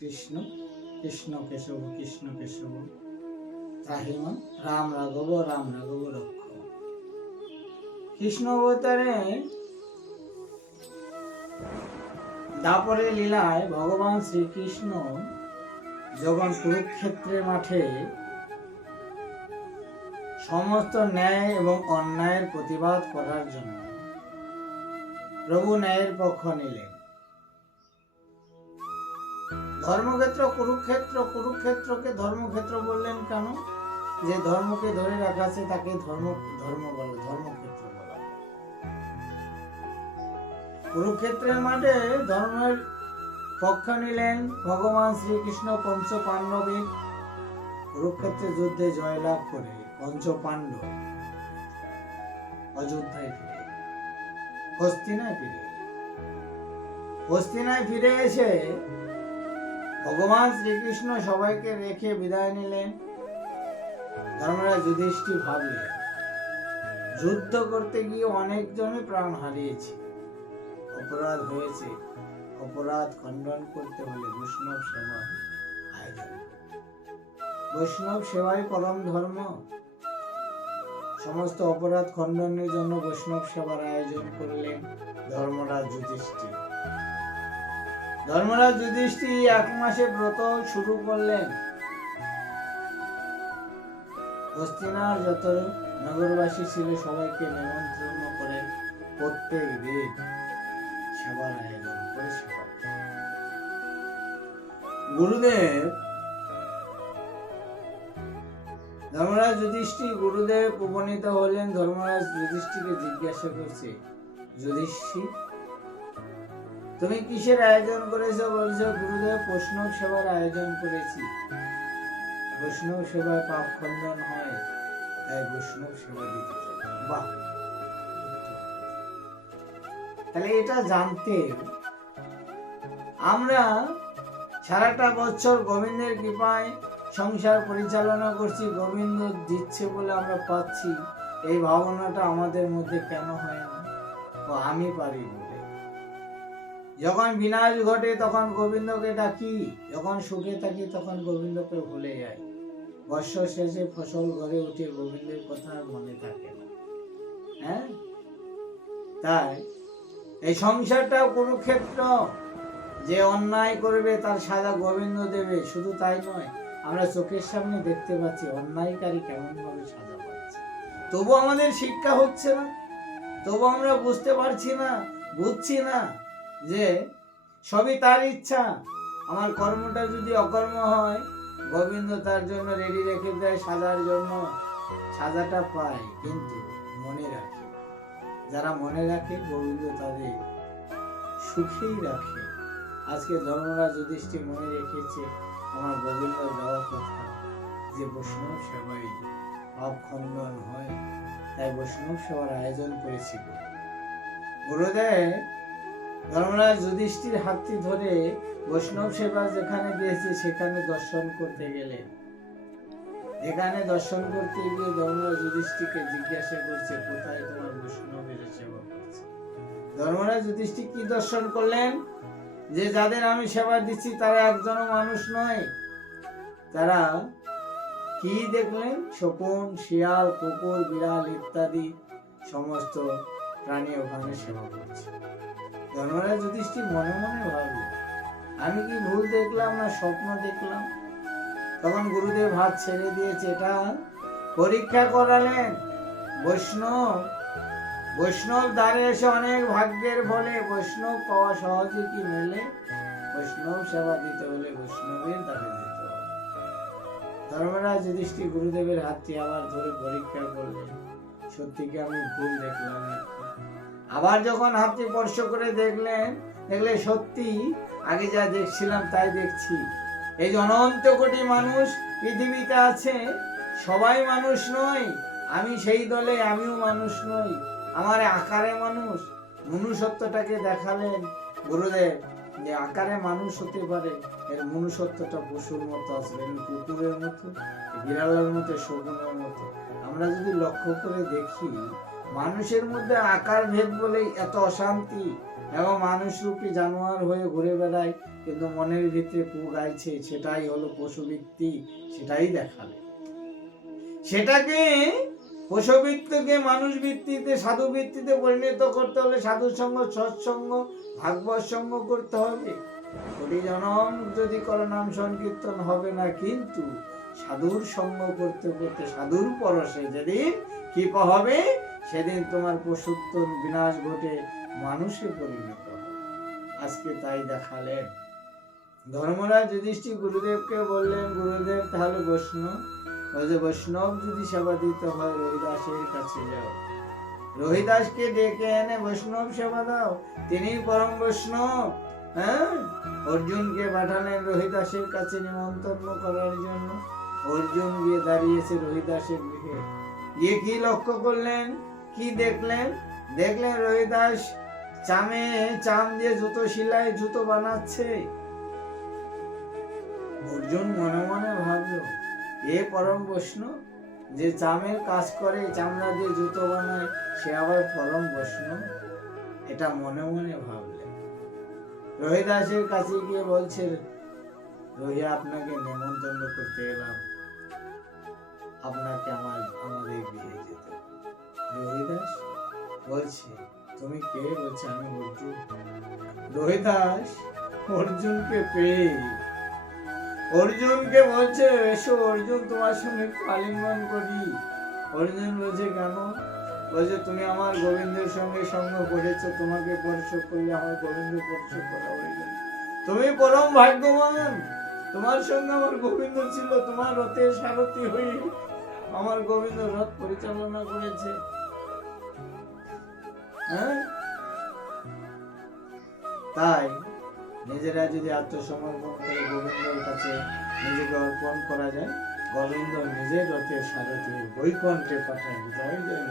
কৃষ্ণ কৃষ্ণ কেশব কৃষ্ণ কেশব ত্রাহিমাম রাম রাঘব রক্ষ। কৃষ্ণ অবতারে দাপরে লীলায় ভগবান শ্রীকৃষ্ণ যখন কুরুক্ষেত্রের মাঠে সমস্ত ন্যায় এবং অন্যায়ের প্রতিবাদ করার জন্য প্রভু ন্যায়ের পক্ষ নিলেন। ধর্মক্ষেত্র কুরুক্ষেত্র, কুরুক্ষেত্রকে ধর্মক্ষেত্র বললেন কেন? যে ধর্মকে ধরে রাখা আছে তাকে ধর্মক্ষেত্র বলা। কুরুক্ষেত্রের মাঠে ধর্মের পক্ষ নিলেন ভগবান শ্রীকৃষ্ণ। পঞ্চ পাণ্ডবে কুরুক্ষেত্রের যুদ্ধে জয়লাভ করে পঞ্চ পাণ্ডব অযোধ্যায় ফিরে, হস্তিনায় ফিরে এসে ভগবান শ্রীকৃষ্ণ সবাইকে রেখে বিদায় নিলেন। ধর্মরাজ যুধিষ্ঠির ভাবলেন যুদ্ধ করতে গিয়ে অনেকজনই প্রাণ হারিয়েছে, অপরাধ হয়েছে, অপরাধ খণ্ডন করতে হলে বৈষ্ণব সেবা আয়োজন। বৈষ্ণব সেবাই পরম ধর্ম। সমস্ত অপরাধ খণ্ডনের জন্য বৈষ্ণব সেবার আয়োজন করলেন ধর্মরাজ যুধিষ্ঠির। ধর্মরাজ যুধিষ্ঠির 1 মাসে ব্রত শুরু করলেন। হস্তিনার যত নগরবাসী ছিল সবাইকে নিমন্ত্রণ করে প্রত্যেক দিন সেবার আয়োজন করে সেবা। গুরুদেব ধর্মরাজ যুধিষ্ঠির গুরুদেব উপনীত হলেন। ধর্মরাজ যুধিষ্ঠিরকে জিজ্ঞাসা করছে, যুধিষ্ঠির তুমি কিসের আয়োজন করেছো? বলছো গুরুদেব বৈষ্ণব সেবার আয়োজন করেছি। বৈষ্ণব সেবায় পাপ খণ্ডন হয়, তাই বৈষ্ণব সেবা দিতে চাই। বাহ, তাহলে এটা জানতে আমরা সারাটা বছর গোবিন্দের কৃপায় সংসার পরিচালনা করছি, গোবিন্দ দিচ্ছে বলে আমরা পাচ্ছি, এই ভাবনাটা আমাদের মধ্যে কেন হয় না? ও আমি পারি বলে। যখন বিনাশ ঘটে তখন গোবিন্দকে ডাকি, যখন সুখে থাকি তখন গোবিন্দকে ভুলে যাই। বর্ষ শেষে ফসল ঘরে উঠে গোবিন্দের কথা আর মনে থাকে না। হ্যাঁ, তাই এই সংসারটা কুরুক্ষেত্র। যে অন্যায় করবে তার সাজা গোবিন্দ দেবে। শুধু তাই নয়, আমরা চোখের সামনে দেখতে পাচ্ছি অন্যায়কারী কেমন ভাবে সাজা পাচ্ছে, তবু আমাদের শিক্ষা হচ্ছে না, তবু আমরা বুঝতে পারছি না, বুঝছি না যে সবই তার ইচ্ছা। আমার কর্মটা যদি অকর্ম হয়, গোবিন্দ তার জন্য রেডি রেখে দেয় সাজার জন্য, সাজাটা পায়। কিন্তু মনে রাখে, যারা মনে রাখে গোবিন্দ তাদের সুখেই রাখে। আজকে ধর্মরাজ যুধিষ্ঠির মনে রেখেছে আমার গোবিন্দ দেওয়ার কথা যে বৈষ্ণব সেবাই পাপ খণ্ডন হয়, তাই বৈষ্ণব সেবার আয়োজন করেছিল। গুরুদেব ধর্মরাজ যুধিষ্ঠির হাতটি ধরে বৈষ্ণব সেবা যেখানে দিয়েছে সেখানে দর্শন করতে গেলেন। যেখানে দর্শন করতে গিয়ে ধর্মরাজ যুধিষ্ঠিরকে জিজ্ঞাসা করছে, কোথায় তোমার বৈষ্ণবের সেবা করছে? ধর্মরাজ যুধিষ্ঠির কি দর্শন করলেন? যে যাদের আমি সেবা দিচ্ছি তারা একজনও মানুষ নয়। তারা কি দেখলেন? শকুন, শিয়াল, কুকুর, বিড়াল ইত্যাদি সমস্ত প্রাণী ওখানে সেবা করছে। ধর্মরাজ যুধিষ্ঠির মনে মনে ভাবলেন, আমি কি ভুল দেখলাম না স্বপ্ন দেখলাম? তখন গুরুদেব হাত ছেড়ে দিয়েছে, এটা পরীক্ষা করালেন। বৈষ্ণব দ্বারে এসে অনেক ভাগ্যের ফলে বৈষ্ণব পাওয়া সহজে কি মেলে? বৈষ্ণব সেবা দিতে হলে বৈষ্ণবের দ্বারে দিতে হবে। ধর্মরাজ যুধিষ্ঠির গুরুদেবের হাতটি আবার ধরে পরীক্ষা করলেন, সত্যি কি আমি ভুল দেখলাম? আবার যখন হাতটি স্পর্শ করে দেখলে সত্যি আগে যা দেখছিলাম তাই দেখছি। এই অনন্ত কোটি মানুষ পৃথিবীতে আছে, সবাই মানুষ নয়। আমি সেই দলে, আমিও মানুষ নই। আমার আকারে মানুষ। মনুষ্যত্বটাকে দেখালেন গুরুদেব যে আকারে মানুষ হতে পারে, এর মনুষ্যত্বটা পশুর মতো আসবে, কুকুরের মতো, বিড়ালের মতো, শকুনের মতো। আমরা যদি লক্ষ্য করে দেখি, মানুষের মধ্যে আকার ভেদ বলেই এত অশান্তি, এবং মানুষ রূপী জানোয়ার হয়ে ঘুরে বেড়ায়, কিন্তু মনের ভিতরে কু গাইছে, সেটাই হলো পশুবৃত্তি, সেটাই দেখাবে। সেটাকে পশুবৃত্তিকে মানুষ ভিত্তিতে, সাধু ভিত্তিতে পরিণত করতে হলে সাধু সঙ্গ, সৎসঙ্গ, ভাগবত সঙ্গ করতে হবে। কোটি জনম যদি করো নাম সংকীর্তন হবে না, কিন্তু সাধুর সঙ্গ করতে করতে সাধুর পরশে যেদিন কৃপা হবে, সেদিন তোমার পশুত্ব বিনাশ ঘটে মানুষে পরিণত হবে। আজকে তাই দেখালেন। ধর্মরাজ যুধিষ্ঠির গুরুদেবকে বললেন, গুরুদেব তাহলে বৈষ্ণব, বলছে বৈষ্ণব যদি সেবা দিতে হয় রহিদাসের কাছে যাও, রহিদাসকে ডেকে এনে বৈষ্ণব সেবা দাও, তিনি পরম বৈষ্ণব। হ্যাঁ, অর্জুনকে পাঠালেন রহিদাসের কাছে নিমন্ত্রণ করার জন্য। অর্জুন গিয়ে দাঁড়িয়েছে রহিদাসের গৃহে, গিয়ে কি লক্ষ্য করলেন, কি দেখলেন? দেখলেন রহিদাস চাম দিয়ে জুতো সিলাই, জুতো বানাচ্ছে। অর্জুন মনে মনে ভাবলো, এ পরম বৈষ্ণব, যে চামের কাজ করে, চামড়া দিয়ে জুতো বানায়, সে আবার পরম বৈষ্ণব। এটা মনে মনে ভাবলেন। রহিদাসের কাছে গিয়ে বলছে, রহিয়া আপনাকে নিমন্ত্রণ করতে এলাম, আপনাকে আমাদের গৃহে যেতে। রহিদাস বলছে, তুমি কে? বলছে, আমি অর্জুন। রহিদাস অর্জুনকে পেয়ে অর্জুনকে বলছে, এসো অর্জুন, তোমার সঙ্গে আলিঙ্গন করি। অর্জুন বলছে, কেন? বলছে, তুমি আমার গোবিন্দের সঙ্গে সঙ্গ করেছো, তোমাকে স্পর্শ করলে আমার গোবিন্দ স্পর্শ করা হয়ে গেল। তুমি পরম ভাগ্যবান, তোমার সঙ্গে আমার গোবিন্দ ছিল, তোমার রথের সারথি হয়ে আমার গোবিন্দ রথ পরিচালনা করেছে। হ্যাঁ, তাই নিজেরা যদি আত্মসমর্পণ করে গোবিন্দর কাছে নিজেকে অর্পণ করা যায়, গোবিন্দ নিজের রথের সারথি বৈকুণ্ঠে পাঠায়। জয় জয়।